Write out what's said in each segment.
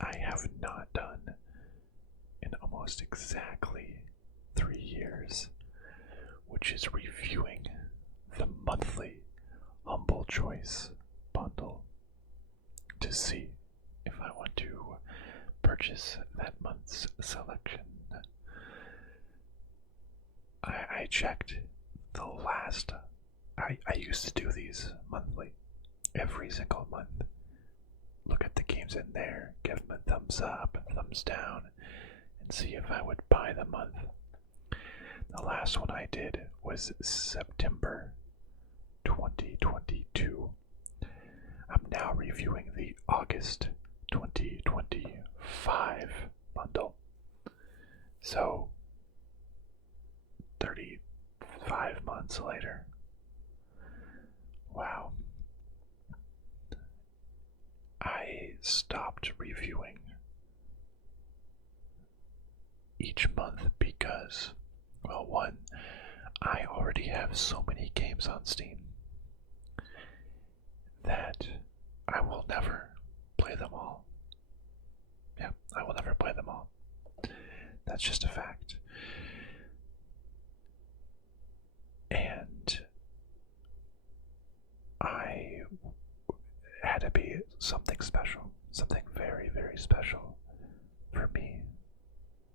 I have not done in almost exactly 3 years, which is reviewing the monthly Humble Choice bundle to see if I want to purchase that month's selection. I checked the last. I used to do these monthly, every single month. Look at the games in there, give them a thumbs up and thumbs down, and see if I would buy the month. The last one I did was September 2022. I'm now reviewing the August 2025 bundle. So, 35 months later. Wow. I stopped reviewing each month because, well, one, I already have so many games on Steam that I will never play them all. Yeah, I will never play them all. That's just a fact. And I had to be something special, something very, very special for me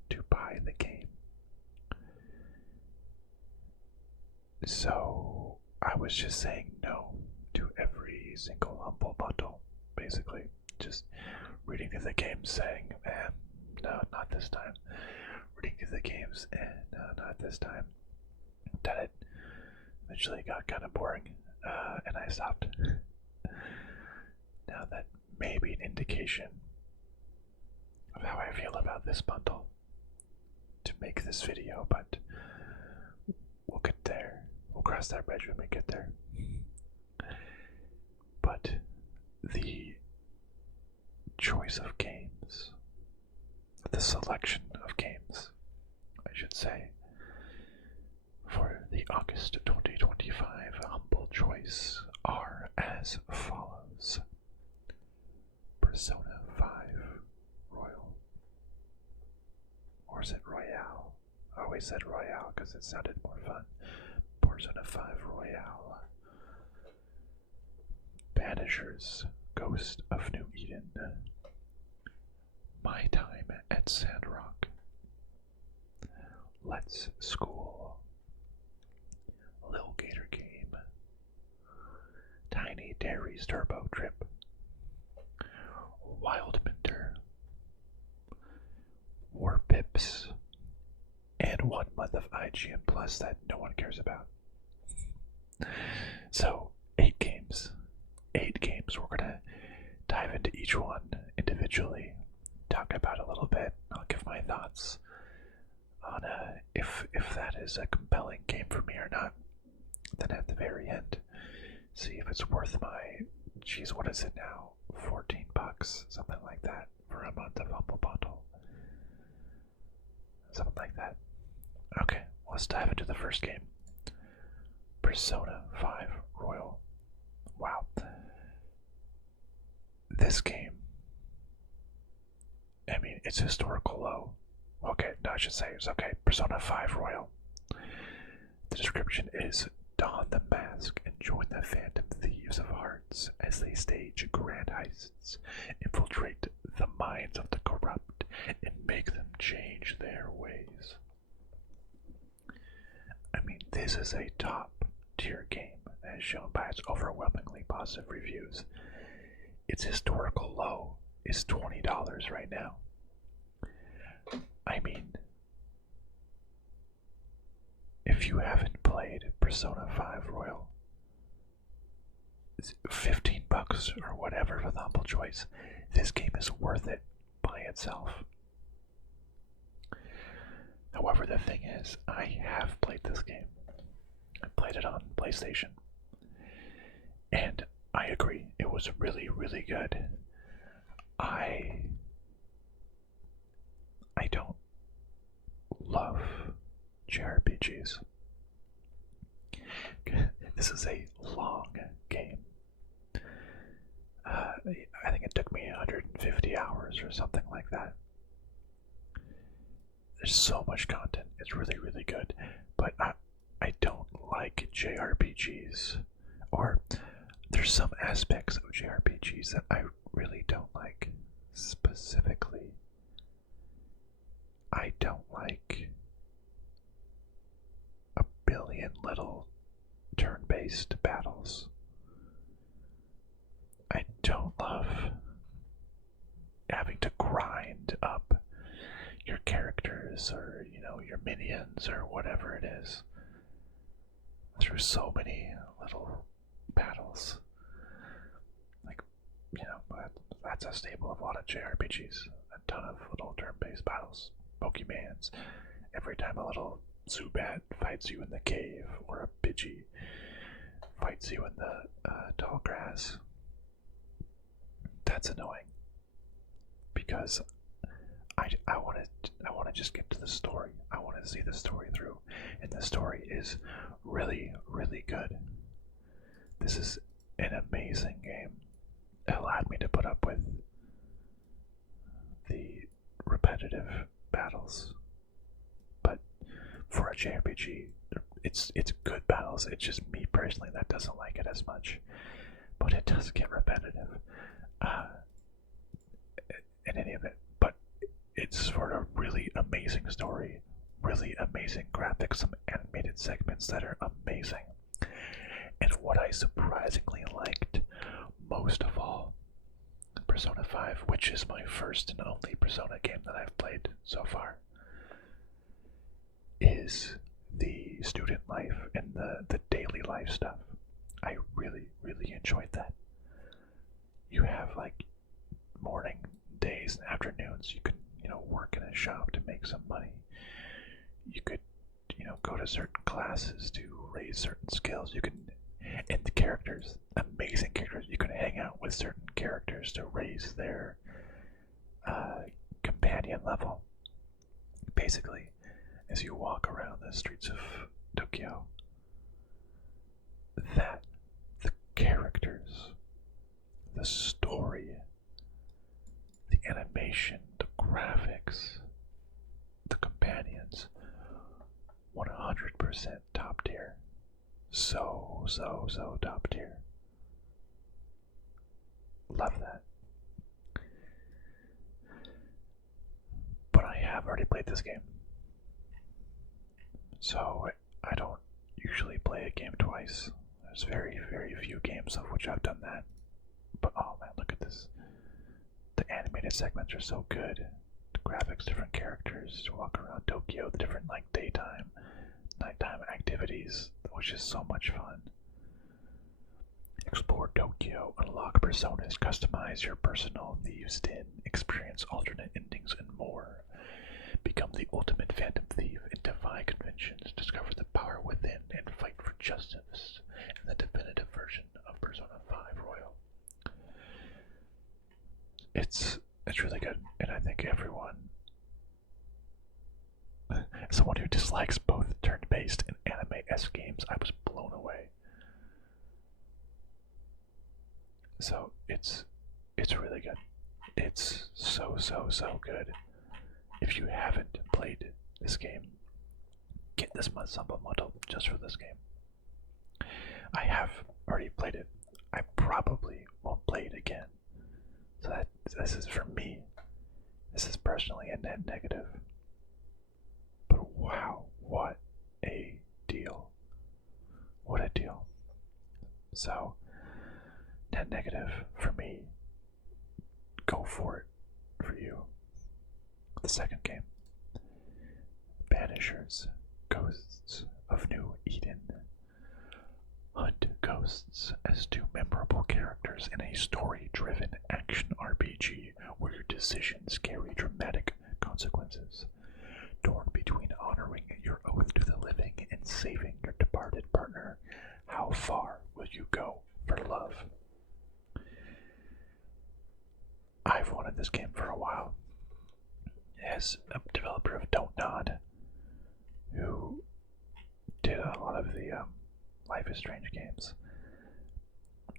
to buy the game. So I was just saying no to every single Humble bundle, basically. Just reading through the games saying, no, not this time. Reading through the games, no, not this time. That it eventually got kind of boring, and I stopped. Now that may be an indication of how I feel about this bundle to make this video, but we'll get there. We'll cross that bridge when we get there. But the choice of games, the selection of games, I should say, for the August 2025 Humble Choice are as follows. Persona 5 Royal. Or is it Royale? I always said Royale because it sounded more fun. Persona 5 Royale. Banishers, Ghost of New Eden. My Time at Sandrock. Let's School. Lil Gator Game. Tiny Dairies Turbo Trip. Wildmender. Warpips. And 1 month of IGN Plus that no one cares about. So, 8 games. 8 games. We're gonna dive into each one individually, talk about it a little bit. I'll give my thoughts on if that is a compelling game for me or not. Then at the very end, see if it's worth my, geez, what is it now? $14, something like that, for a month of Humble Bundle. Something like that. Okay, let's dive into the first game. Persona 5 Royal. Wow. This game, I mean, it's historical low. Okay, no, I should say it's okay. Persona 5 Royal. The description is: don the mask and join the phantom thieves of hearts as they stage grand heists, infiltrate the minds of the corrupt, and make them change their ways. I mean, this is a top tier game, as shown by its overwhelmingly positive reviews. Its historical low is $20 right now. I mean, if you haven't played Persona 5 Royal, it's $15 or whatever for the Humble Choice. This game is worth it by itself. However, the thing is, I have played this game. I played it on PlayStation. And I agree, it was really, really good. I don't love JRPGs. This is a long game. I think it took me 150 hours or something like that. There's so much content. It's really, really good. But I don't like JRPGs. Or there's some aspects of JRPGs that I really don't like. Specifically, I don't like a billion little turn-based battles. I don't love having to grind up your characters or, your minions or whatever it is through so many little battles. Like, that's a staple of a lot of JRPGs. A ton of little turn-based battles. Pokemans. Every time a little Zubat fights you in the cave, or a Pidgey fights you in the tall grass. That's annoying. Because I want to just get to the story. I want to see the story through, and the story is really, really good. This is an amazing game. It allowed me to put up with the repetitive battles, but for a JRPG, it's good battles. It's just me personally that doesn't like it as much, but it does get repetitive. In any event, but it's for a really amazing story, really amazing graphics, some animated segments that are amazing. And what I surprisingly liked most of all, Persona 5, which is my first and only Persona game that I've played so far, is the student life and the daily life stuff. I really, really enjoyed that. You have like morning, days, and afternoons. You can, work in a shop to make some money. You could, go to certain classes to raise certain skills. You can, and the characters, amazing characters. You can hang out with certain characters to raise their companion level. Basically, as you walk around the streets of Tokyo, the characters, the story, the animation, the graphics, the companions, 100% top tier. So top tier. Love that. But I have already played this game, so I don't usually play a game twice. There's very, very few games of which I've done that. But oh man, look at this. The animated segments are so good. The graphics, different characters to walk around Tokyo, the different daytime, nighttime activities, which is so much fun. Explore Tokyo, unlock personas, customize your personal Thieves' Den, experience alternate endings, and more. Become the ultimate phantom thief and defy conventions, discover the power within, and fight for justice in the definitive version of Persona 5 Royal. It's really good, and I think everyone, as someone who dislikes both turn-based and anime-esque games, I was blown away. So it's really good. It's so good. If you haven't played this game, get this month's Humble Bundle just for this game. I have already played it. I probably won't play it again. So this is for me. This is personally a net negative. But wow, what a deal. What a deal. So, net negative for me. Go for it for you. The second game. Banishers, Ghosts of New Eden. Hunt ghosts as two memorable characters in a story-driven action RPG where your decisions carry dramatic consequences. Torn between honoring your oath to the living and saving your departed partner, how far will you go for love? I've wanted this game for a while. As a developer of Don't Nod, who did a lot of the Life is Strange games.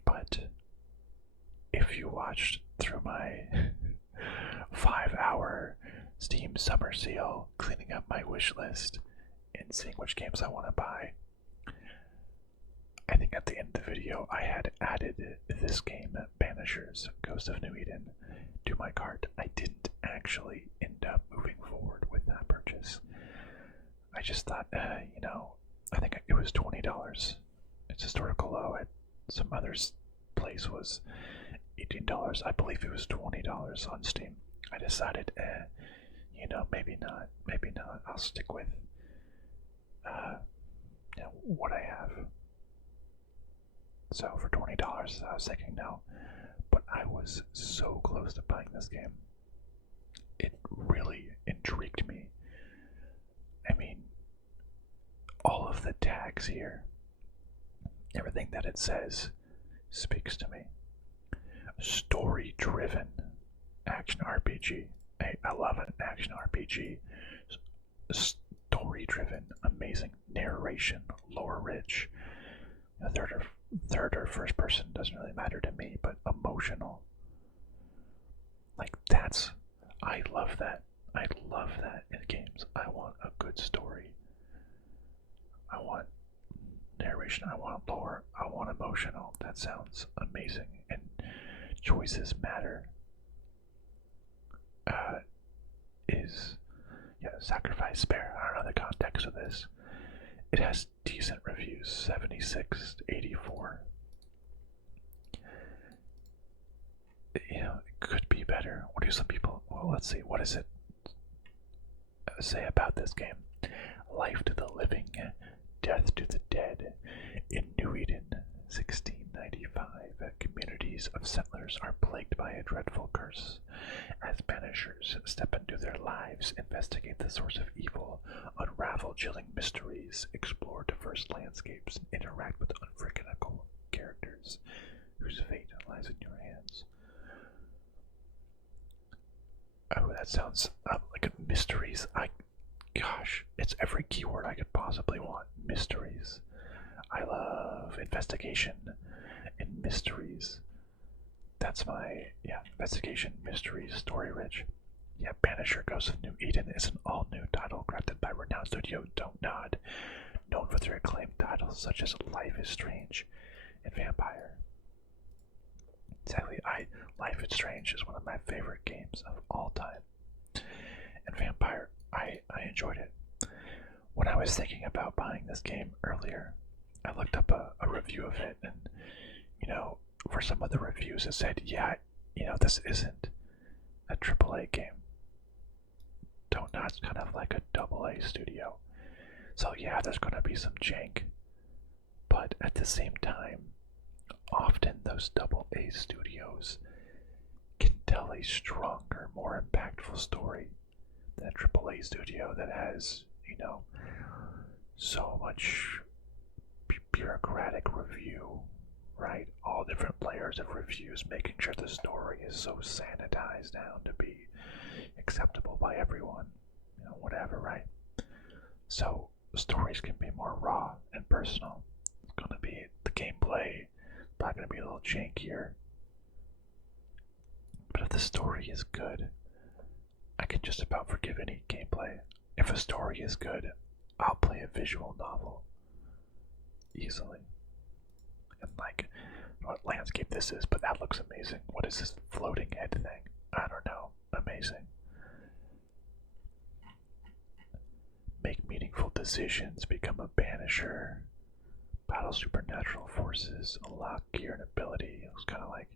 But if you watched through my 5-hour Steam summer sale, cleaning up my wish list and seeing which games I want to buy. I think at the end of the video I had added this game, Banishers, Ghost of New Eden, to my cart. I didn't actually end up moving forward with that purchase. I just thought, I think it was $20. It's historical low. At some other place was $18. I believe it was $20 on Steam. I decided, maybe not. Maybe not. I'll stick with what I have. So for $20, I was thinking no. But I was so close to buying this game. It really intrigued me. I mean, all of the tags here, everything that it says speaks to me. Story-driven action RPG. I love an action RPG. Story-driven, amazing narration, lore-rich. Third or first person doesn't really matter to me, but emotional. I love that. I love that in games. I want a good story. I want narration. I want lore. I want emotional. That sounds amazing. And choices matter. Sacrifice spare. I don't know the context of this. It has decent reviews, 76 to 84. It could be better. What do some people, well, let's see, what does it say about this game? Life to the living, death to the dead. In New Eden, 1695, communities of settlers are plagued by a dreadful curse. As banishers step into their lives, investigate the source of evil, unravel chilling mysteries, explore diverse landscapes, and interact with unforgettable characters whose fate lies in your hands. Oh, that sounds like mysteries. Gosh, it's every keyword I could possibly want. Mysteries. I love investigation and mysteries. That's my, investigation, mysteries, story rich. Yeah, Banisher Ghost of New Eden is an all-new title crafted by renowned studio Don't Nod, known for their acclaimed titles such as Life is Strange and Vampire. Exactly, Life is Strange is one of my favorite games of all time. And Vampire, I enjoyed it. When I was thinking about buying this game earlier, I looked up a review of it, and, for some of the reviews it said, this isn't a AAA game. Don't Not's kind of like a AA studio. So there's gonna be some jank. But at the same time, often those AA studios can tell a stronger, more impactful story than a AAA studio that has, so much bureaucratic review, right? All different layers of reviews, making sure the story is so sanitized down to be acceptable by everyone, whatever, right? So stories can be more raw and personal. It's gonna be the gameplay, probably gonna be a little jankier. But if the story is good, I can just about forgive any gameplay. If a story is good, I'll play a visual novel easily. And what landscape this is, but that looks amazing. What is this floating head thing? I don't know. Amazing. Make meaningful decisions, become a banisher, battle supernatural forces, unlock gear and ability. It was kind of like,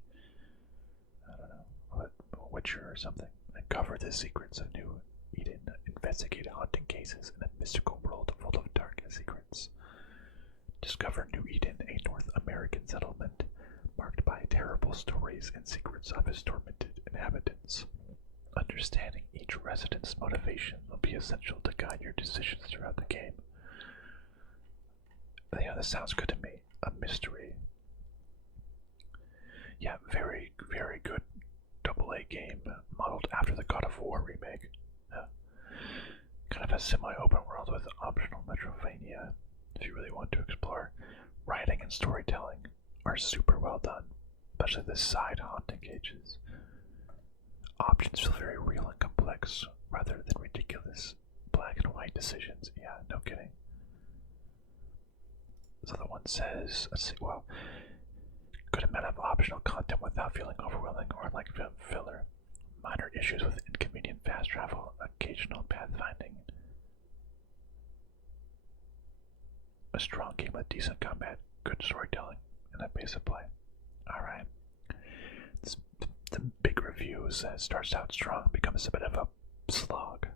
I don't know, a Witcher or something. Uncover the secrets of New Eden, investigate haunting cases in a mystical world full of dark secrets. Discover New Eden, a North American settlement marked by terrible stories and secrets of its tormented inhabitants. Understanding each resident's motivation will be essential to guide your decisions throughout the game. This sounds good to me. A mystery. Yeah, very, very good AA game, modeled after the God of War remake. Kind of a semi-open world with optional Metrovania. If you really want to explore, writing and storytelling are super well done, especially the side haunting cages. options feel very real and complex rather than ridiculous black and white decisions. Yeah, no kidding. So the one says, let's see, well, good amount of optional content without feeling overwhelming or like filler. Minor issues with inconvenient fast travel, occasional pathfinding. A strong game with decent combat, good storytelling, and a pace of play. Alright. The big review says starts out strong, becomes a bit of a slog.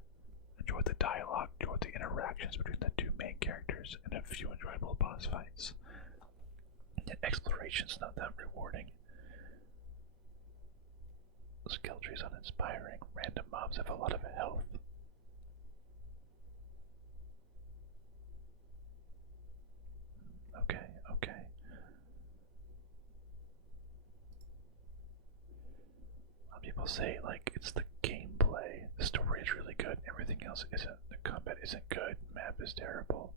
Enjoy the dialogue, enjoy the interactions between the two main characters, and a few enjoyable boss fights. Yet exploration's not that rewarding. Skill trees uninspiring. Random mobs have a lot of health. Okay, okay. A lot of people say like it's the gameplay. The story is really good. Everything else isn't. The combat isn't good. Map is terrible.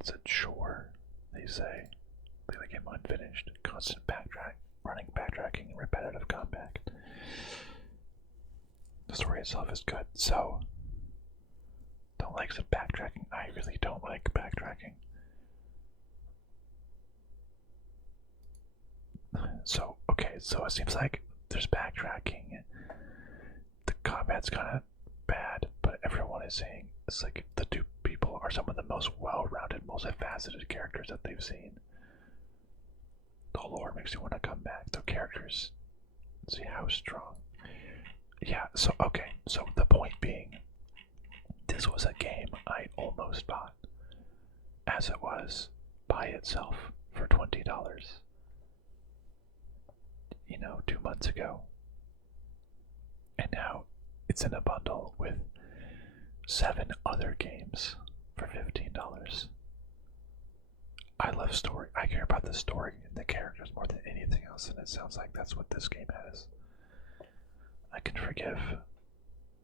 It's a chore, they say. Leave the game unfinished. Constant backtracking, and repetitive combat. The story itself is good, so don't like some backtracking. I really don't like backtracking. So, okay, so it seems like there's backtracking. The combat's kind of bad, but everyone is saying it's like the two people are some of the most well-rounded, multifaceted characters that they've seen. The lore makes you want to come back. The characters, see how strong. Yeah, so, okay, so the point being, this was a game I almost bought, as it was, by itself, for $20. You know, 2 months ago. And now it's in a bundle with 7 other games for $15. I love story. I care about the story and the characters more than anything else, and it sounds like that's what this game has. I can forgive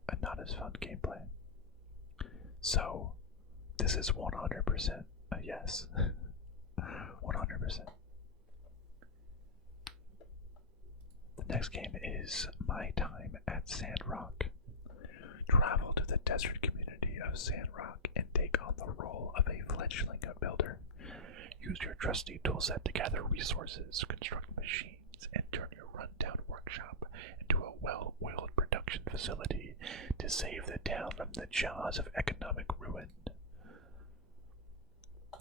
a not as fun gameplay. So, this is 100% a yes. 100%. The next game is My Time at Sandrock. Travel to the desert community of Sandrock and take on the role of a fledgling builder. Use your trusty toolset to gather resources, construct machines, and turn your rundown workshop into a well-oiled production facility to save the town from the jaws of economic ruin.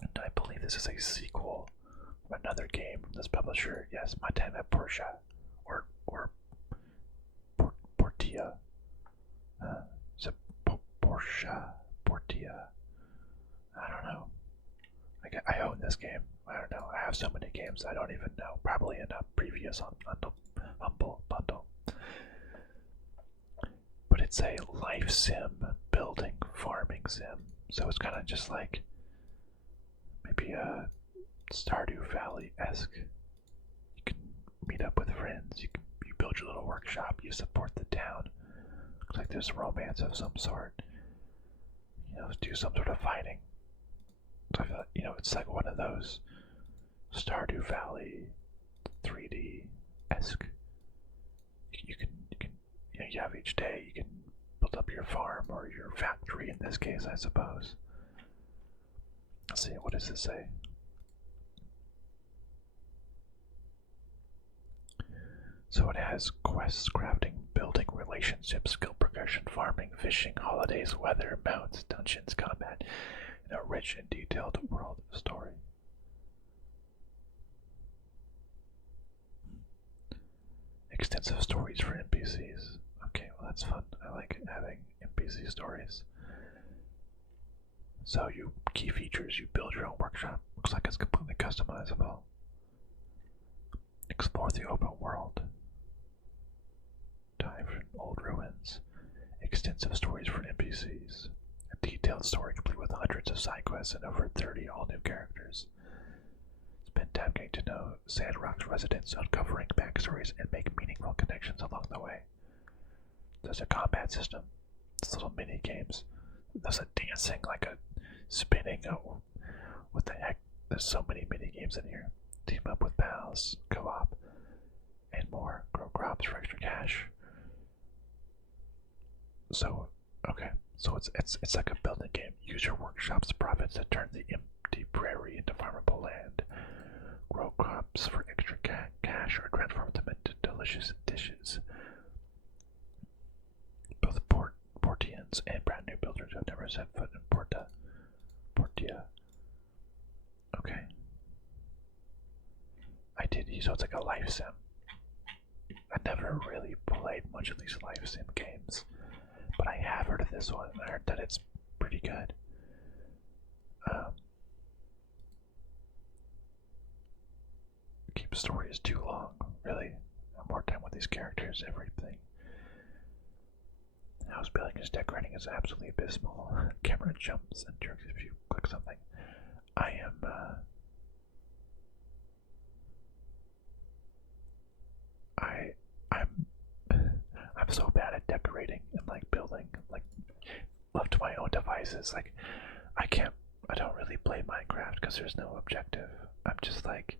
And I believe this is a sequel from another game from this publisher. Yes, My Time at Portia. Or Portia. Is it Portia? I don't know. I own this game. I don't know. I have so many games I don't even know. Probably in a previous Humble bundle. But it's a life sim, building, farming sim. So it's kind of just like maybe a Stardew Valley-esque. You can meet up with friends. You build your little workshop. You support the town. Looks like there's romance of some sort. You know, do some sort of fighting. So I feel like, you know, it's like one of those Stardew Valley 3D-esque. You can, you know, you have each day, you can build up your farm or your factory in this case, I suppose. Let's see, what does this say? So it has quests, crafting, building, relationships, skill progression, farming, fishing, holidays, weather, mounts, dungeons, combat, and a rich and detailed world story. Extensive stories for NPCs. Okay, well that's fun. I like having NPC stories. So you key features, you build your own workshop. Looks like it's completely customizable. Explore the open world. Dive in old ruins. Extensive stories for NPCs. A detailed story complete with hundreds of side quests and over 30 all-new characters. Spend time getting to know Sandrock's residents, uncovering backstories, and make meaningful connections along the way. There's a combat system. There's little mini games. There's a dancing, like a spinning. Oh, what the heck? There's so many mini games in here. Team up with pals, co-op, and more. Grow crops for extra cash. So, okay, so it's like a building game. Use your workshop's profits to turn the empty prairie into farmable land. Grow crops for extra cash or transform them into delicious dishes. Both Portians and brand new builders have never set foot in Portia. Okay. I did, so it's like a life sim. I never really played much of these life sim games, but I have heard of this one, and I heard that it's pretty good. Keep stories too long, really. More time with these characters, everything. House building is decorating is absolutely abysmal. Camera jumps and jerks if you click something. I'm so bad at decorating and like building, like left to my own devices. Like I don't really play Minecraft because there's no objective. I'm just like,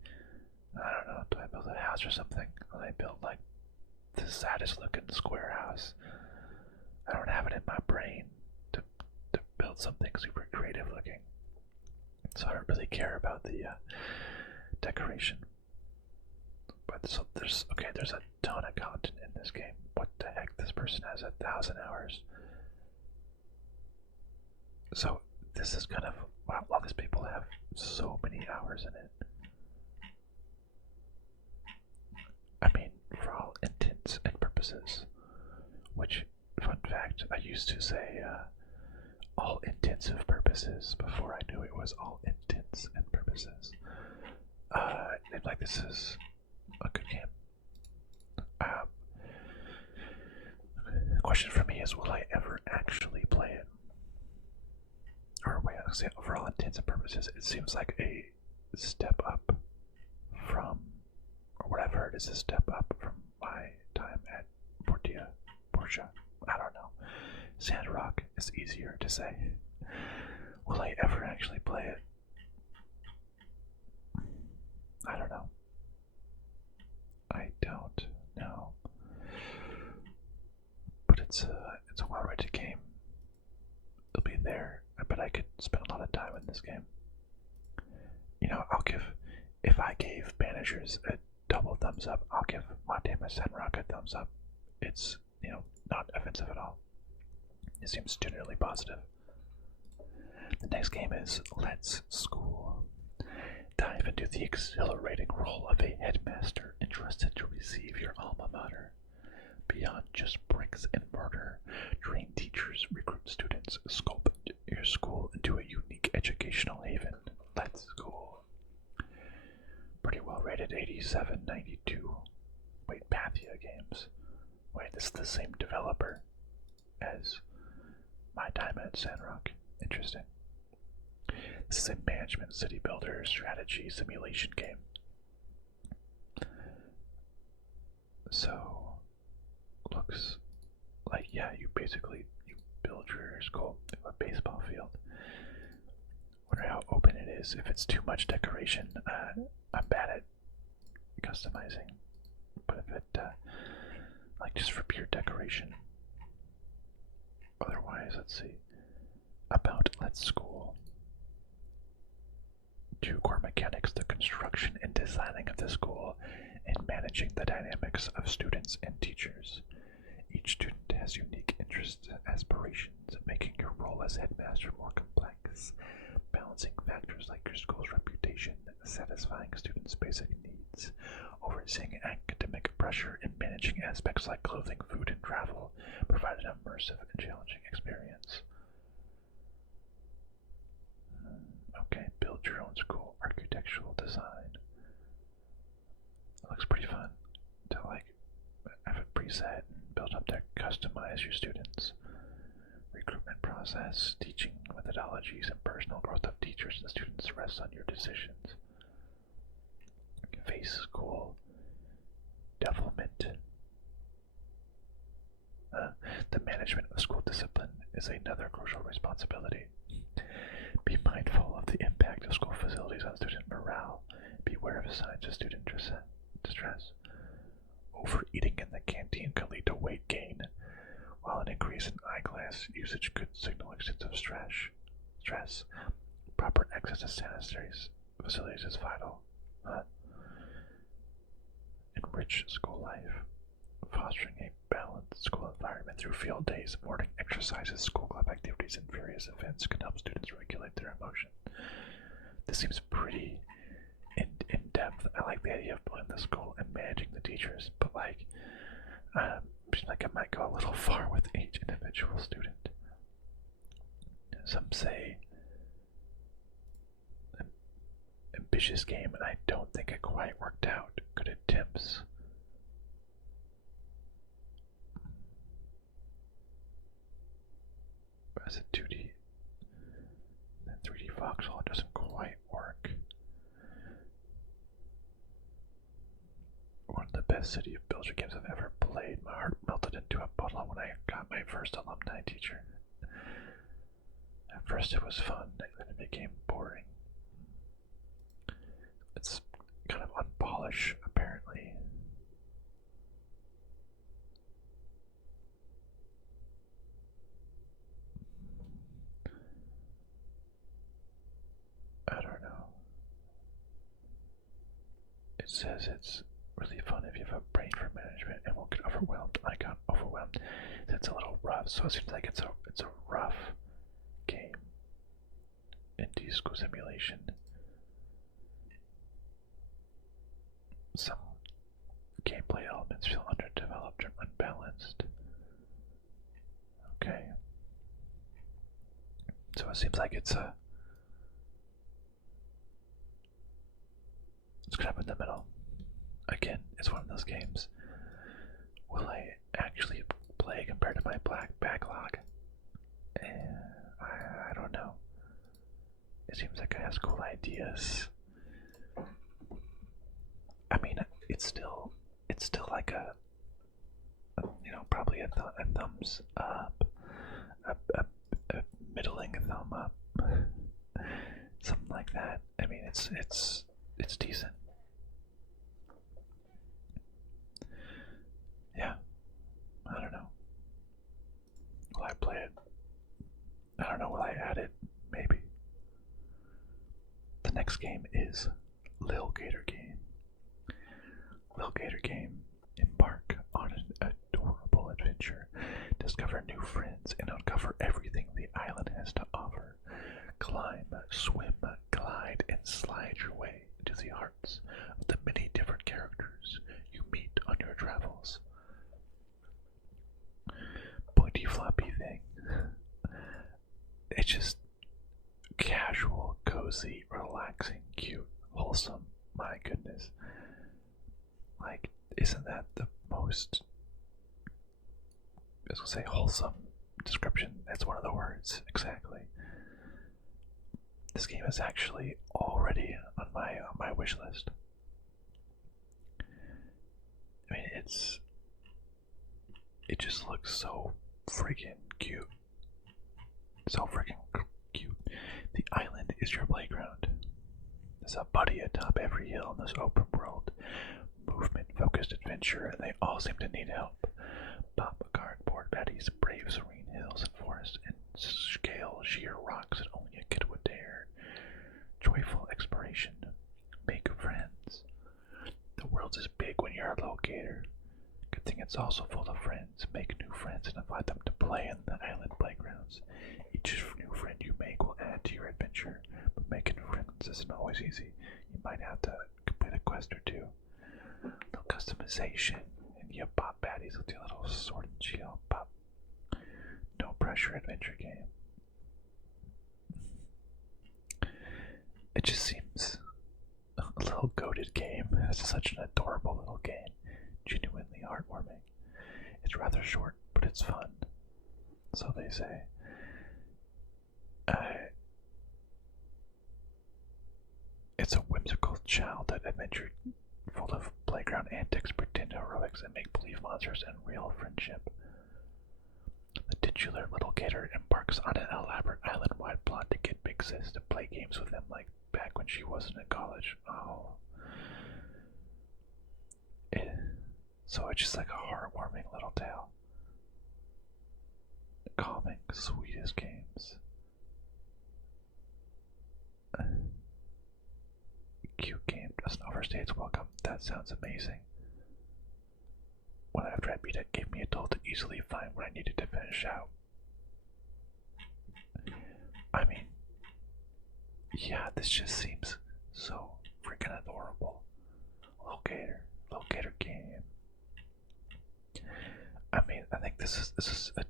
I don't know, do I build a house or something? And I build like the saddest looking square house. I don't have it in my brain to build something super creative looking. So I don't really care about the decoration. But so there's a ton of content in this game. What the heck? This person has 1,000 hours. So this is kind of, wow, all these people have so many hours in it. I mean, for all intents and purposes. Which, fun fact, I used to say all intensive purposes before I knew it was all intents and purposes. Like this is a good game. The question for me is, will I ever actually play it? Or wait, I'll say for all intents and purposes, it seems like a step up from, or what I've heard is a step up from my time at Portia. I don't know. Sandrock is easier to say. Will I ever actually play it? I don't know. I don't know. But it's a well-rated game. It'll be there. I bet I could spend a lot of time in this game. You know, if I gave Banishers a double thumbs up, I'll give Montana Sandrock a thumbs up. It's, not offensive at all. It seems generally positive. The next game is Let's School. Dive into the exhilarating role of a headmaster entrusted to receive your alma mater. Beyond just bricks and mortar, trained teachers recruit students, sculpt your school into a unique educational haven. Let's School. Pretty well rated, 87.92. Wait, Pathia Games. Wait, this is the same developer as my time at Sandrock. Interesting. This is a management city builder strategy simulation game. So, looks like, yeah, you build your school in a baseball field. Wonder how open it is. If it's too much decoration, I'm bad at customizing. But if it, like just for pure decoration. Otherwise, let's see. About Let's School. 2 core mechanics: the construction and designing of the school, and managing the dynamics of students and teachers. Each student has unique interests and aspirations, making your role as headmaster more complex, balancing factors like your school's reputation, satisfying students' basic needs, overseeing academic pressure, and managing aspects like clothing, food, and travel, provide an immersive and challenging experience. Okay, build your own school, architectural design. It looks pretty fun to have it preset and build up to customize your students. Recruitment process, teaching methodologies, and personal growth of teachers and students rests on your decisions. Face school development. The management of school discipline is another crucial responsibility. Be mindful of the impact of school facilities on student morale. Beware of signs of student distress. overeating in the canteen could lead to weight gain, while an increase in eyeglass usage could signal extensive stress. Proper access to sanitary facilities is vital. Enrich school life. Fostering a balanced school environment through field days, morning exercises, school club activities, and various events can help students regulate their emotion. This seems pretty in depth. I like the idea of building the school and managing the teachers, but like, seems like I might go a little far with each individual student. Some say an ambitious game, and I don't think it quite worked out. Good attempts. As a 2D, then 3D Foxhole doesn't quite work. One of the best City of Builder games I've ever played. My heart melted into a puddle when I got my first alumni teacher. At first it was fun, then it became boring. It's kind of unpolished, apparently. I don't know. It says it's really fun if you have a brain for management and won't get overwhelmed. I got overwhelmed. It's a little rough, so it seems like it's a rough game. Indie school simulation. Some gameplay elements feel underdeveloped or unbalanced. Okay. So it seems like it's kind of in the middle. Again, it's one of those games. Will I actually play compared to my backlog? I don't know. It seems like it has cool ideas. I mean, it's still like a probably a thumbs up, a middling thumb up, something like that. I mean, it's decent. Yeah, I don't know. Will I play it? I don't know. Will I add it? Maybe. The next game is Lil Gator Game. Lil Gator Game. Embark on an adorable adventure. Discover new friends and uncover everything the island has to offer. Climb, swim, glide, and slide your way into the hearts of the many different characters you meet on your travels. Pointy floppy thing. It's just casual, cozy, relaxing, cute, wholesome. My goodness. Like, isn't that the most, I was gonna say wholesome description? That's one of the words, exactly. This game is actually already on my wish list. I mean, it just looks so freaking cute. So freaking cute. The island is your playground. There's a buddy atop every hill in this open world, movement-focused adventure, and they all seem to need help. Pop cardboard baddies, brave serene hills and forests, and scale sheer rocks that only a kid would dare. Joyful exploration. Make friends. The world is big when you're a Lil Gator. Good thing it's also full of friends. Make new friends and invite them to play in the island playgrounds. Each new friend you make will add to your adventure, but making friends isn't always easy. You might have to complete a quest or two. Little customization, and you pop baddies with your little sword and shield. Pop. No pressure adventure game. It just seems a little goated game. It's such an adorable little game. Genuinely heartwarming. It's rather short, but it's fun. So they say. It's a whimsical childhood adventure full of playground antics, pretend heroics, and make-believe monsters and real friendship. The titular Little Gator embarks on an elaborate island-wide plot to get Big Sis to play games with him like back when she wasn't in college. Oh. So it's just like a heartwarming little tale. Calming, sweetest games. Cute game doesn't overstay its welcome. That sounds amazing. When after I beat it, gave me a tool to easily find what I needed to finish out. I mean, yeah, this just seems so freaking adorable. Lil Gator Game. I mean, I think this is a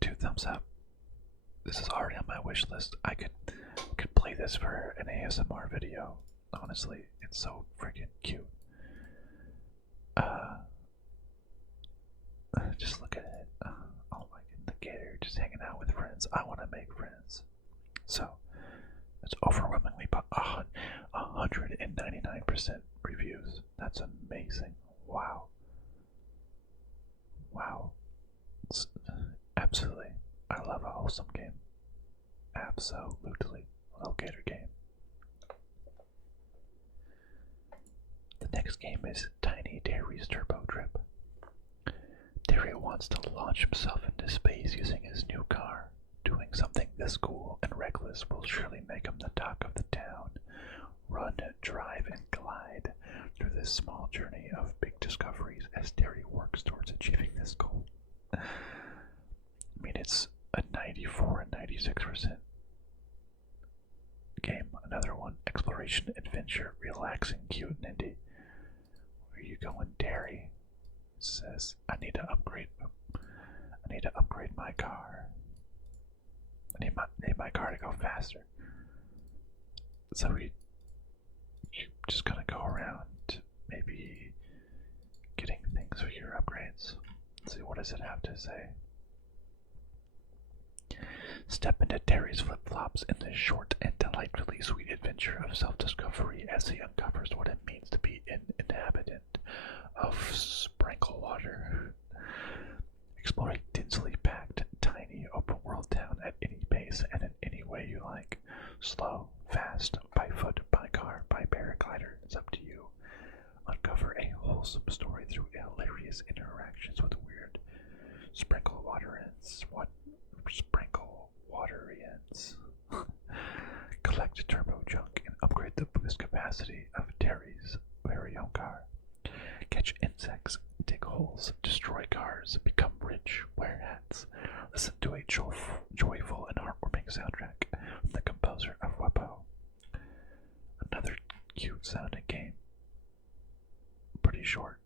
2 thumbs up. This is already on my wish list. I could play this for an ASMR video. Honestly, it's so freaking cute. Just look at it. Oh my god, the gator just hanging out with friends. I want to make friends. So it's overwhelmingly 199% reviews. That's amazing. Wow. Wow. It's, absolutely. I love a wholesome game. Absolutely. Lil Gator Game. The next game is Tiny Dairy's Turbo Trip. Dairy wants to launch himself into space using his new car. Doing something this cool and reckless will surely make him the talk of the town. Run, drive, and glide through this small journey of big discoveries as Dairy works towards achieving this goal. I mean, it's a 94 and 96% game. Another one, exploration, adventure, relaxing, cute, and indie. Where you going, Dairy? It says, I need to upgrade my car. I need my car to go faster. So you just gonna go around, maybe getting things for your upgrades. Let's see, what does it have to say? Step into Dairy's flip-flops in this short and delightfully sweet adventure of self-discovery as he uncovers what it means to be an inhabitant of Sprinklewater. Explore a densely packed, tiny, open-world town at any pace and in any way you like. Slow, fast, by foot, by car, by paraglider, it's up to you. Uncover a wholesome story through hilarious interactions with weird Sprinklewaterians. Collect turbo junk and upgrade the boost capacity of Terry's very own car. Catch insects, dig holes, destroy cars, become rich, wear hats. Listen to a joyful and heartwarming soundtrack from the composer of Wapo. Another cute sounding game. Pretty short.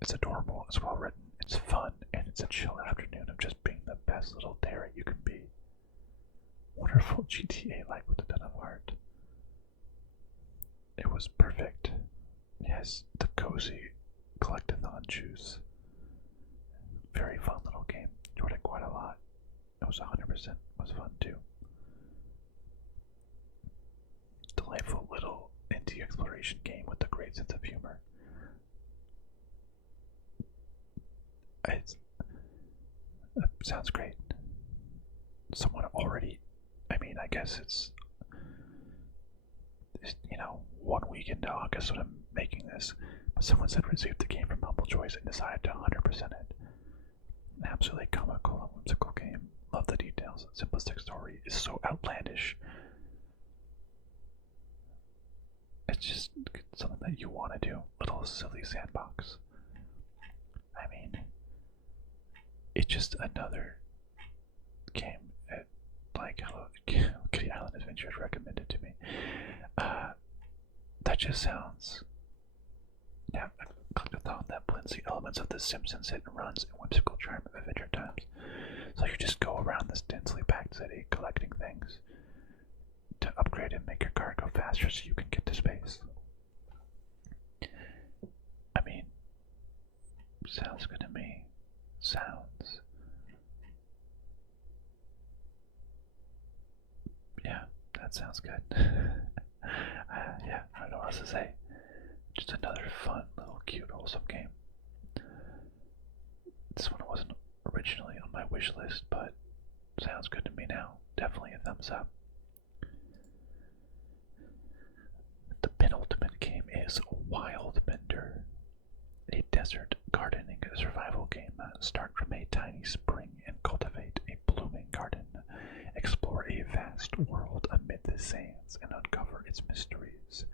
It's adorable, it's well written, it's fun, and it's a chill afternoon of just being the best little Dairy you can be. Wonderful GTA-like with a ton of heart. It was perfect. It has the cozy collectathon juice. Very fun little game. Enjoyed it quite a lot. It was 100%. It was fun too. Delightful little indie exploration game with a great sense of humor. It sounds great. Someone already, I mean, I guess it's 1 week into August when I'm making this, but someone said received the game from Humble Choice and decided to 100% it. An absolutely comical and whimsical game. Love the details. Simplistic story is so outlandish. It's just something that you want to do. Little silly sandbox. I mean, it's just another game at Hello Kitty Island Adventures recommended to me. That just sounds, a collectathon that blends the elements of The Simpsons hit and runs and whimsical charm of Adventure Times. So you just go around this densely packed city collecting things to upgrade and make your car go faster so you can get to space. I mean, sounds good to me. Sounds. Yeah, that sounds good. Yeah, I don't know what else to say. Just another fun, little, cute, wholesome game. This one wasn't originally on my wish list, but sounds good to me now. Definitely a thumbs up. The penultimate game is Wildmender. A desert gardening survival game. Start from a tiny spring and cultivate a blooming garden. Explore a vast world amid the sands and uncover its mysteries.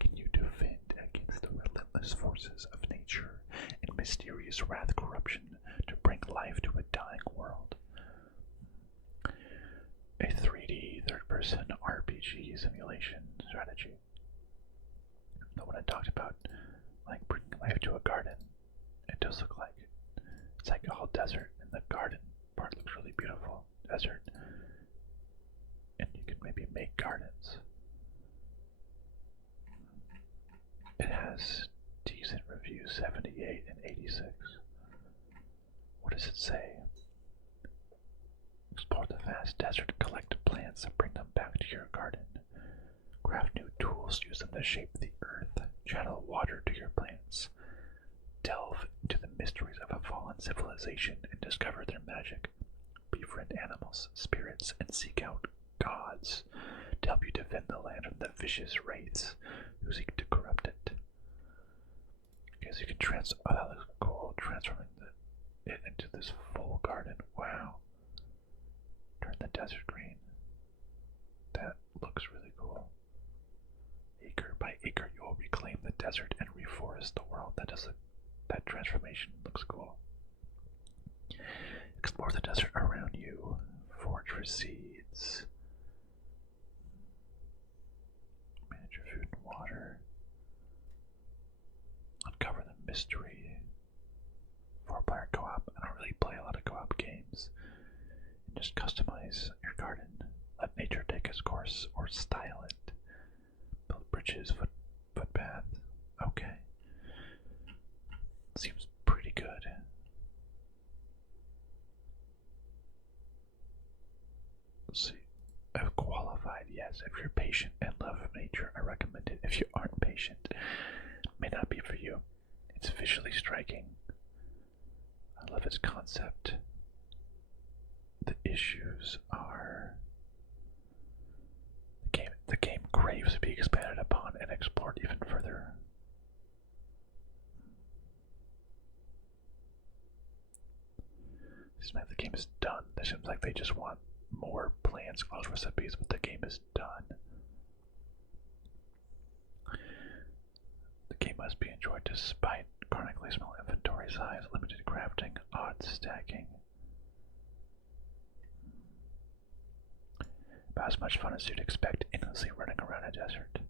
Can you defend against the relentless forces of nature and mysterious wrath corruption to bring life to a dying world? A 3D third-person RPG simulation strategy. The one I talked about, like bringing life to a garden, it does look like it. It's like all desert, and the garden part looks really beautiful. Desert. And you can maybe make gardens. It has decent reviews, 78 and 86. What does it say? Explore the vast desert, collect plants and bring them back to your garden. Craft new tools, use them to shape the earth, channel water to your plants. Delve into the mysteries of a fallen civilization and discover their magic. Befriend animals, spirits, and seek out gods to help you defend the land from the vicious wraiths who seek to corrupt it. Okay, so you can oh, that looks cool, transforming it into this full garden. Wow. Turn the desert green. That looks really cool. Acre by acre, you will reclaim the desert and reforest the world. That transformation looks cool. Explore the desert around you. Forage for seeds. Manage your food and water. Uncover the mystery. 4-player co-op. I don't really play a lot of co-op games. And just customize your garden. Let nature take its course or style it. Build bridges, footpath. Okay. Seems pretty good. Let's see. I've qualified, yes. If you're patient and love nature, I recommend it. If you aren't patient, it may not be for you. It's visually striking. I love its concept. The issues are the game craves to be expanded upon and explored even further. It seems like the game is done. It seems like they just want more plans, close recipes, but the game is done. The game must be enjoyed despite chronically small inventory size, limited crafting, odd stacking. About as much fun as you'd expect endlessly running around a desert.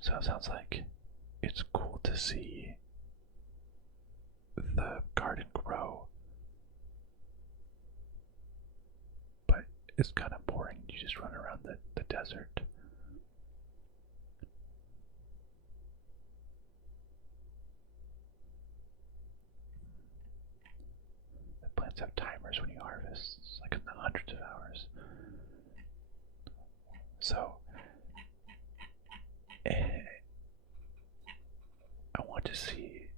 So it sounds like it's cool to see the garden grow, but it's kind of boring. You just run around the desert. The plants have timers when you harvest. It's like in the hundreds of hours. So, I want to see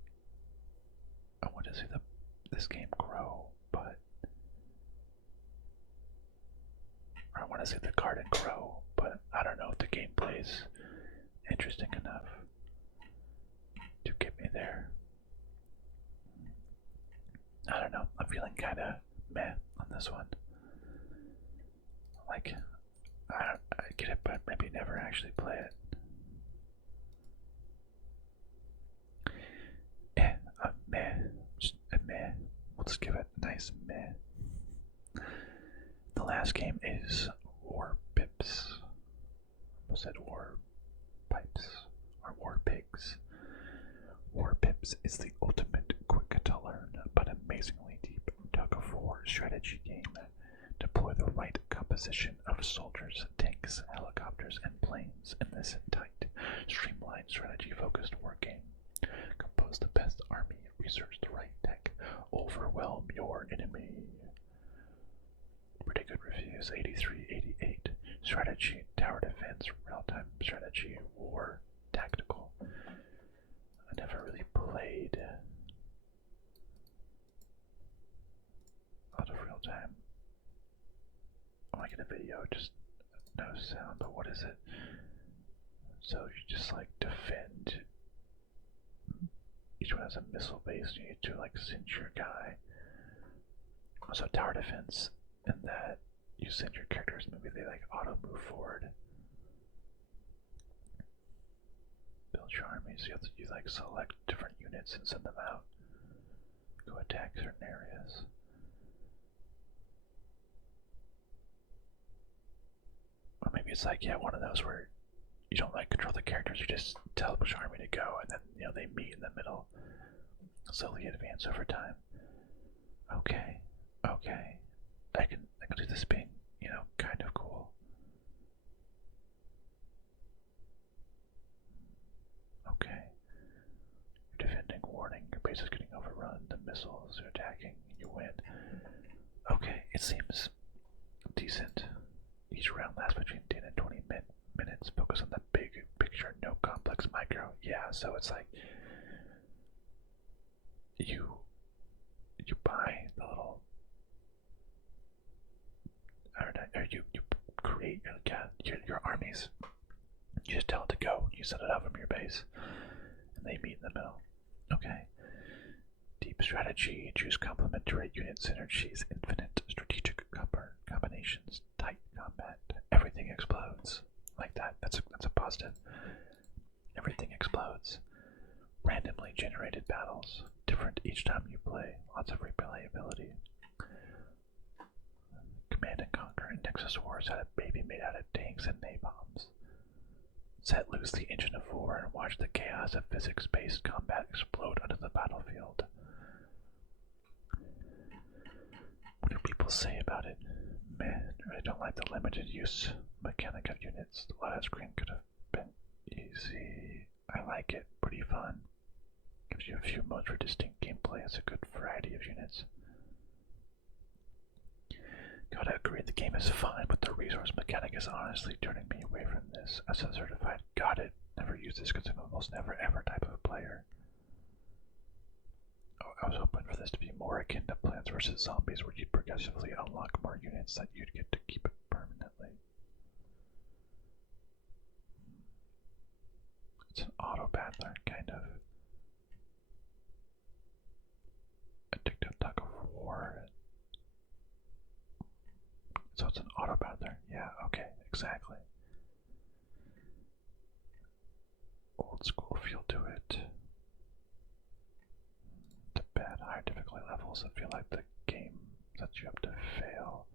this game grow, but I want to see the garden grow, but I don't know if the gameplay is interesting enough to get me there. I don't know. I'm feeling kind of meh on this one. Like, I get it, but maybe never actually play it. Meh. Just a meh. We'll just give it a nice meh. The last game is Warpips. I said Warpipes or Warpigs. Warpips is the ultimate quick-to-learn but amazingly deep tug-of-war strategy game. Deploy the right composition of soldiers, tanks, helicopters, and planes in this tight, streamlined, strategy-focused war game. Compose the best army, research the right tech, overwhelm your enemy. Pretty good reviews, 83, 88. Strategy, tower defense, real-time strategy, war, tactical. I never really played a lot of real-time. I want to get a video, just no sound, but what is it? So you just like defend each one has a missile base. You need to like cinch your guy. Also tower defense, in that you send your characters, maybe they like auto move forward. Build your armies. You like select different units and send them out. Go attack certain areas. Or maybe it's like, yeah, one of those where you don't like control the characters, you just tell which army to go, and then they meet in the middle, slowly advance over time. Okay, okay, I can do this being kind of cool. Okay, you're defending, warning, your base is getting overrun, the missiles are attacking, you win. Okay, it seems decent. Each round lasts between 10 and 20 minutes. Focus on the big picture, no complex micro. Yeah, so it's like you buy the little, or you create your armies. You just tell it to go. You set it up from your base, and they meet in the middle. Okay. Deep strategy. Choose complementary unit synergies. Infinite strategic combinations. Tight combat. Everything explodes. Like that. That's a positive. Everything explodes. Randomly generated battles. Different each time you play. Lots of replayability. Command and Conquer and Nexus Wars had a baby made out of tanks and napalms. Set loose the engine of war and watch the chaos of physics-based combat explode onto the battlefield. What do people say about it? Man, I don't like the limited use mechanic of units. The last screen could have been easy. I like it. Pretty fun. Gives you a few modes for distinct gameplay. It's a good variety of units. Gotta agree, the game is fine, but the resource mechanic is honestly turning me away from this. As a certified got it, never use this consumables, never ever type of player. Oh, I was hoping for this to be more akin to Plants vs. Zombies, where you'd progressively unlock more units that you'd get to keep it permanently. It's an auto battler, kind of. Addictive tug of war. So it's an auto battler. Yeah, okay, exactly. Old school feel to it. To bad higher difficulty levels, I feel like the game sets you up to fail.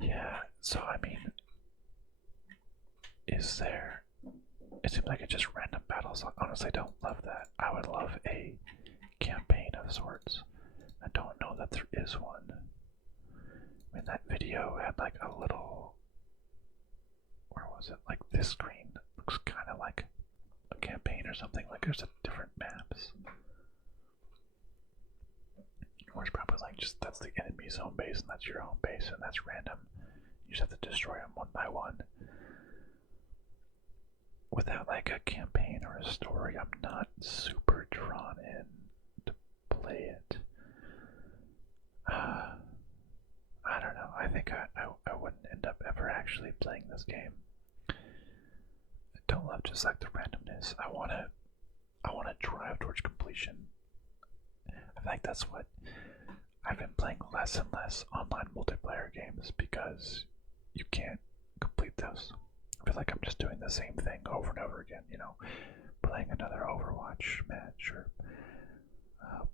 Yeah, so I mean, is there... It seems like it's just random battles. I honestly don't love that. I would love a campaign of sorts. I don't know that there is one. I mean, that video had like a little... Where was it? Like this screen looks kind of like a campaign or something. Like there's a different maps. Or it's probably like just that's the enemy's home base and that's your home base and that's random. You just have to destroy them one by one. Without like a campaign or a story, I'm not super drawn in to play it. I don't know. I think I wouldn't end up ever actually playing this game. I don't love just like the randomness. I wanna drive towards completion. I think that's what I've been playing less and less online multiplayer games because you can't complete those. I feel like I'm just doing the same thing over and over again, playing another Overwatch match or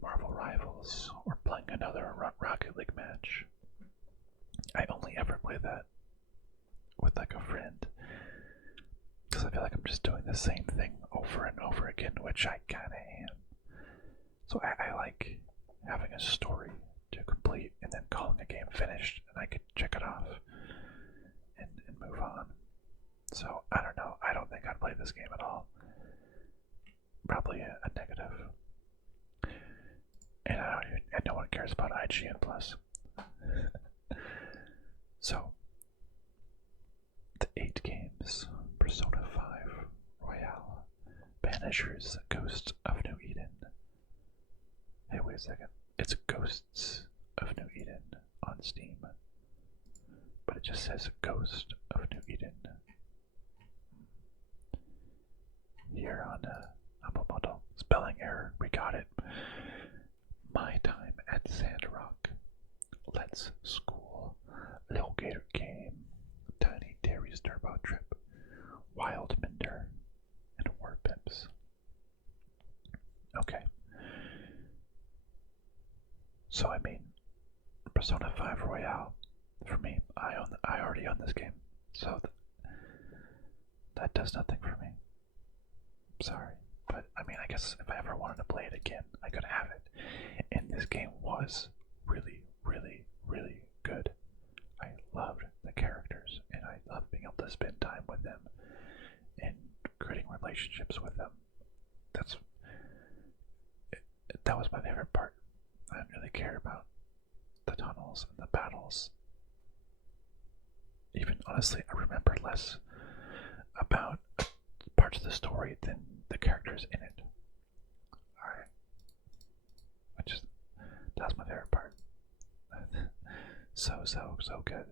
Marvel Rivals or playing another Rocket League match. I only ever play that with like a friend because I feel like I'm just doing the same thing over and over again, which I kind of am. So I like having a story to complete and then calling a game finished and I can check it off and move on. So I don't know. I don't think I'd play this game at all. Probably a negative. And no one cares about IGN Plus. So the 8 games: Persona 5 Royale, Banishers, Ghosts of New Eden. Hey, wait a second. It's Ghosts of New Eden on Steam, but it just says Ghost of New Eden. here on Humble Bundle. Spelling error, we got it. My Time at Sandrock, Let's School, Lil Gator Game, Tiny Terry's Turbo Trip, Wildmender, and Warpips. Okay. So I mean, Persona 5 Royale, for me, I already own this game, so that does nothing for me. Sorry, but I mean, I guess if I ever wanted to play it again, I could have it. And this game was really, really, really good. I loved the characters, and I loved being able to spend time with them and creating relationships with them. That was my favorite part. I didn't really care about the tunnels and the battles. Even honestly, I remember less about parts of the story than the characters in it. Alright. That's my favorite part. So good.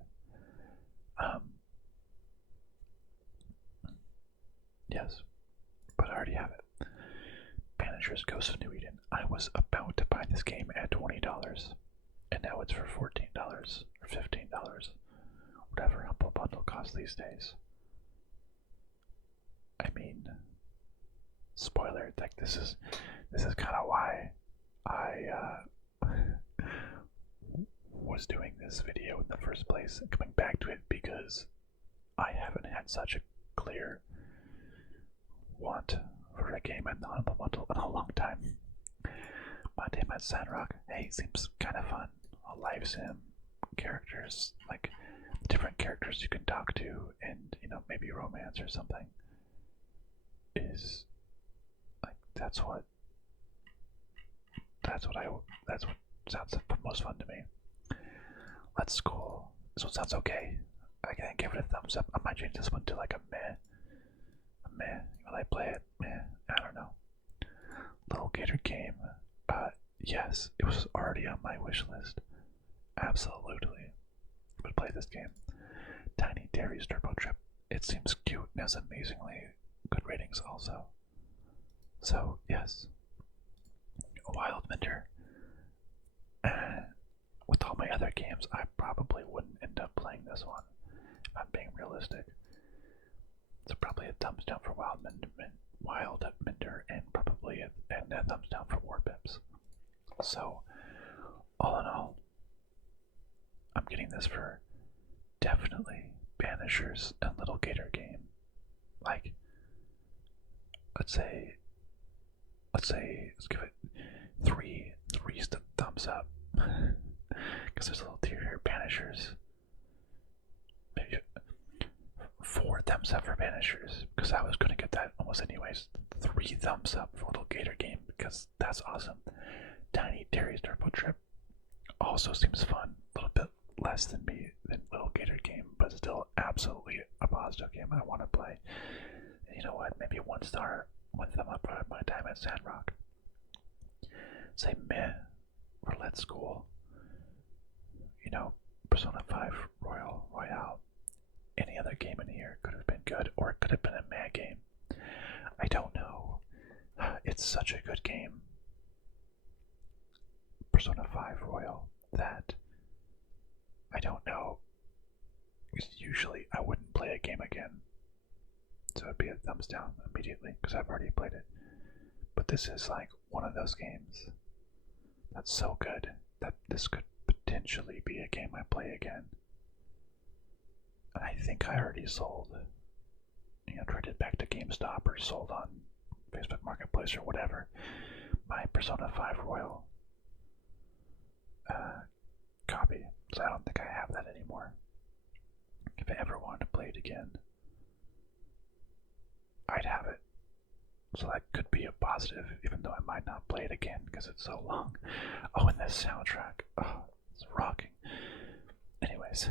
Yes, but I already have it. Banishers Ghost of New Eden. I was about to buy this game at $20, and now it's for $14 or $15, whatever Humble Bundle costs these days. I mean, spoiler, like this is kind of why I was doing this video in the first place and coming back to it, because I haven't had such a clear want for a game in the Humble Bundle in a long time. My Time at Sandrock, hey, seems kind of fun. A live sim, characters, like different characters you can talk to, and maybe romance or something. Is like that's what sounds the most fun to me. Let's School. This one sounds okay. I can give it a thumbs up. I might change this one to like a meh. Will I play it? Meh. I don't know. Lil Gator Game. Yes, it was already on my wish list. Absolutely. Would play this game. Tiny Terry's Turbo Trip. It seems cute and has amazingly good ratings also. So, yes. Wildmender. With all my other games, I probably wouldn't end up playing this one, if I'm being realistic. So probably a thumbs down for Wildmender, and probably a thumbs down for Warpips. So, all in all, I'm getting this for definitely Banishers and Lil Gator Game. Like, let's give it three thumbs up. Because there's a little tier here. Banishers. Maybe 4 thumbs up for Banishers, because I was going to get that almost anyways. 3 thumbs up for Lil Gator Game, because that's awesome. Tiny Terry's Turbo Trip also seems fun. A little bit less than Lil Gator Game, but still absolutely a positive game I want to play. And you know what? Maybe 1 star, 1 thumb up for My Time at Sandrock. Say meh for Let's School. Persona 5 Royale. Any other game in here could have been good, or it could have been a meh game. I don't know. It's such a good game, Persona 5 Royal, that I don't know. Usually I wouldn't play a game again. So it'd be a thumbs down immediately, because I've already played it. But this is like one of those games that's so good that this could potentially be a game I play again. And I think I already sold, traded back to GameStop or sold on Facebook Marketplace or whatever, my Persona 5 Royal copy. So I don't think I have that anymore. If I ever wanted to play it again, I'd have it. So that could be a positive, even though I might not play it again because it's so long. Oh, and this soundtrack. Oh, it's rocking. Anyways.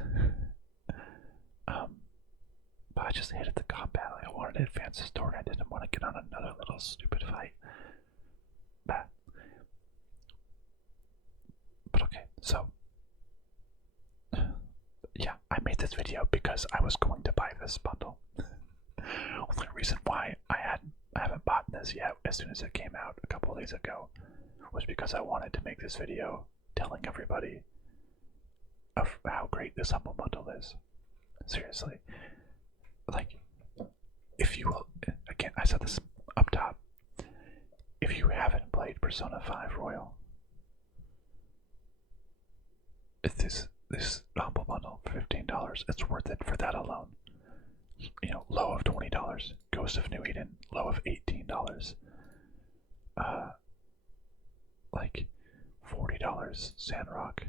But I just hated the combat. Like, I wanted to advance the story. I didn't want to get on another little stupid fight. But okay, so yeah, I made this video because I was going to buy this bundle. Only reason why I haven't this yet as soon as it came out a couple of days ago was because I wanted to make this video telling everybody of how great this Humble Bundle is. Seriously. Like, if you will, again, I said this up top, if you haven't played Persona 5 Royal, this Humble Bundle for $15, it's worth it for that alone. You know, low of $20, Ghost of New Eden, low of $18. Like $40, Sandrock,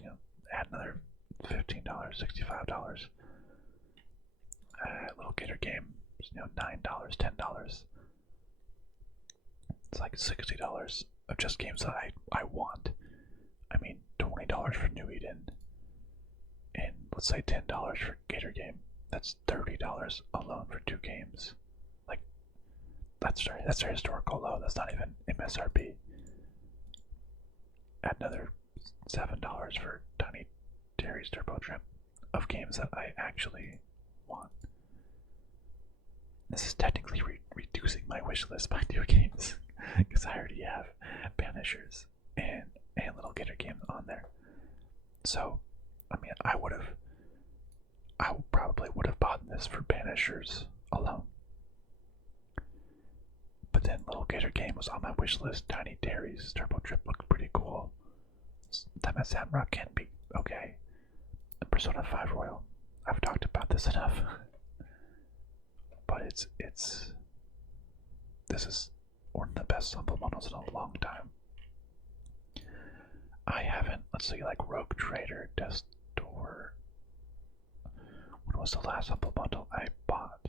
you know, add another $15, $65. Lil Gator Game, you know, $9, $10. It's like $60 of just games that I want. I mean, $20 for New Eden, and let's say $10 for Gator Game. That's $30 alone for 2 games. Like, that's a historical low. That's not even MSRP. Add another $7 for Tiny Terry's Turbo Trip of games that I actually want. This is technically reducing my wish list by 2 games because I already have Banishers and Lil Gator Game on there. So, I mean, I probably would have bought this for Banishers alone. But then Lil Gator Game was on my wish list. Tiny Terry's Turbo Trip looked pretty cool. Time at Sandrock can be okay. And Persona 5 Royal, I've talked about this enough. But this is one of the best Humble Bundles in a long time. I haven't, let's see, like Rogue Trader, Death Door. When was the last Humble Bundle I bought?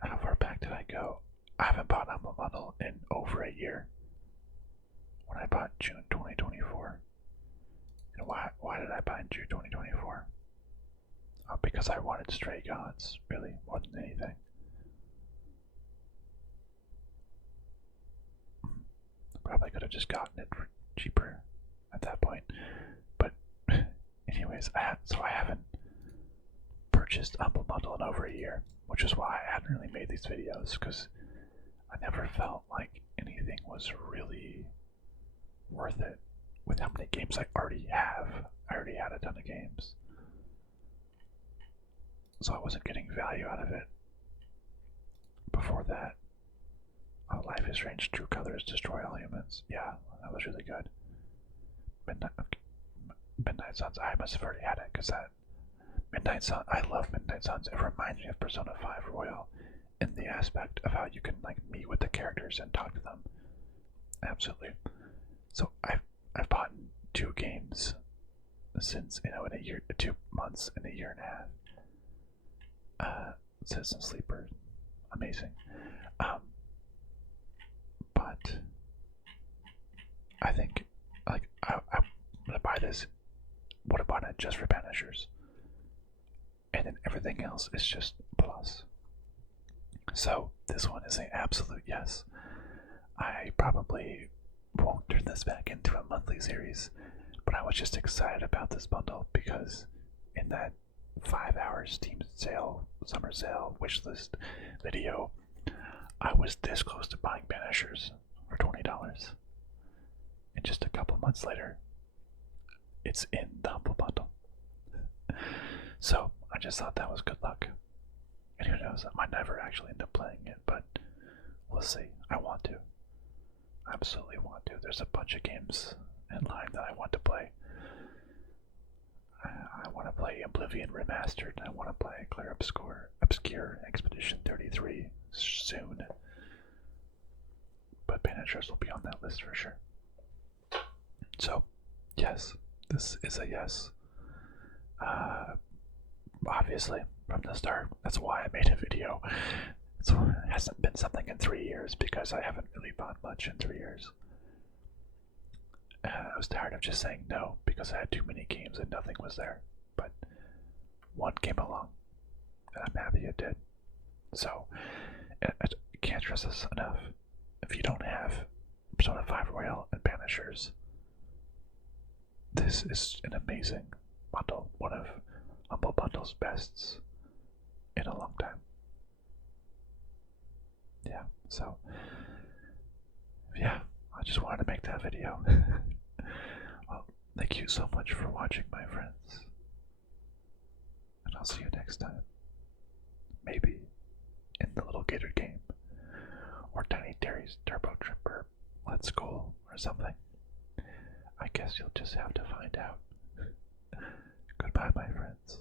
How far back did I go? I haven't bought Humble Bundle in over a year. When I bought June 2024. And why did I buy in June 2024? Oh, because I wanted Stray Gods, really, more than anything. Probably could have just gotten it for cheaper at that point. But anyways, I haven't purchased Humble Bundle in over a year, which is why I hadn't really made these videos, because I never felt like anything was really worth it with how many games I already have. I already had a ton of games. So I wasn't getting value out of it. Before that, Life is Strange, True Colors, Destroy All Humans. Yeah, that was really good. Midnight Suns, I must have already had it, because that Midnight Sun, I love Midnight Suns. It reminds me of Persona 5 Royal in the aspect of how you can like meet with the characters and talk to them. Absolutely. So I've bought 2 games since, you know, in a year, 2 months, in a year and a half. Citizen Sleeper, amazing. But I think, like, I'm gonna buy this. Would have bought it just for Banishers, and then everything else is just plus. So this one is an absolute yes. I probably won't turn this back into a monthly series, but I was just excited about this bundle because in that 5-hour Steam sale, summer sale, wishlist video, I was this close to buying Banishers for $20. And just a couple months later, it's in the Humble Bundle. So I just thought that was good luck. And who knows, I might never actually end up playing it, but we'll see. I want to. I absolutely want to. There's a bunch of games in line that I want to play. I want to play Oblivion Remastered, and I want to play Clear Obscure Expedition 33 soon. But Banishers will be on that list for sure. So, yes, this is a yes. Obviously, from the start, that's why I made a video. So it hasn't been something in 3 years because I haven't really bought much in 3 years. I was tired of just saying no because I had too many games and nothing was there. But one came along, and I'm happy it did. So, I can't stress this enough. If you don't have Persona 5 Royal and Banishers, this is an amazing bundle. One of Humble Bundle's bests in a long time. Yeah, so yeah, I just wanted to make that video. Well, thank you so much for watching, my friends. And I'll see you next time. Maybe in the Lil Gator Game, or Tiny Terry's Turbo Tripper Let's Go, or something. I guess you'll just have to find out. Goodbye, my friends.